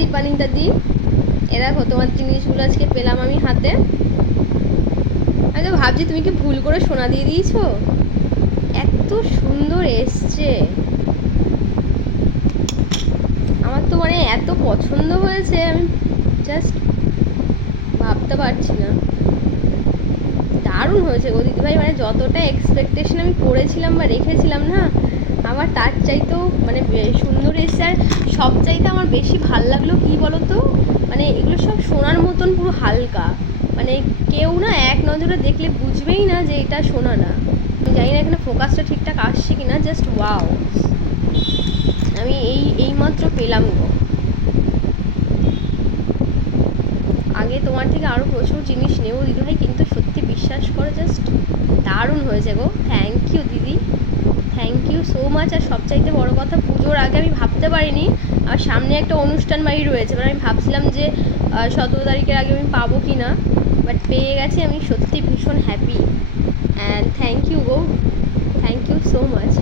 দীপানিতা দি, এ দেখো তোমার জিনিসগুলো আজকে পেলাম আমি হাতে। আমি তো ভাবছি তুমি কি ভুল করে সোনা দিয়ে দিয়েছো, এত সুন্দর এসছে। আমার তো মানে এত পছন্দ হয়েছে, আমি জাস্ট ভাবতে পারছি না। দারুণ হয়েছে গো দিদিভাই, মানে যতটা এক্সপেকটেশন আমি করেছিলাম বা রেখেছিলাম না, আমার তার চাইতেও মানে সুন্দর এসছে। আর সব চাইতে আমার বেশি ভাল লাগলো কি বলো তো, মানে এগুলো সব সোনার মতন পুরো হালকা, মানে কেউ না এক নজরে দেখলে বুঝবেই না যে এটা সোনা না। আমি জানি না এখানে ফোকাসটা ঠিকঠাক আসছে কিনা, জাস্ট ওয়াও, আমি এইমাত্র পেলাম গো। আগে তোমার থেকে আরও প্রচুর জিনিস নেবো দিদিভাই, কিন্তু সত্যি বিশ্বাস করো জাস্ট দারুণ হয়েছে গো। থ্যাংক ইউ দিদি, থ্যাংক ইউ সো মাচ। আর সবচাইতে বড় কথা, পুজোর আগে আমি ভাবতে পারিনি আর সামনে একটা অনুষ্ঠান বাড়ি রয়েছে, মানে আমি ভাবছিলাম যে 17 তারিখের আগে আমি পাবো কি না, বাট পেয়ে গেছি। আমি সত্যি ভীষণ হ্যাপি অ্যান্ড থ্যাংক ইউ গো, থ্যাংক ইউ সো মাচ।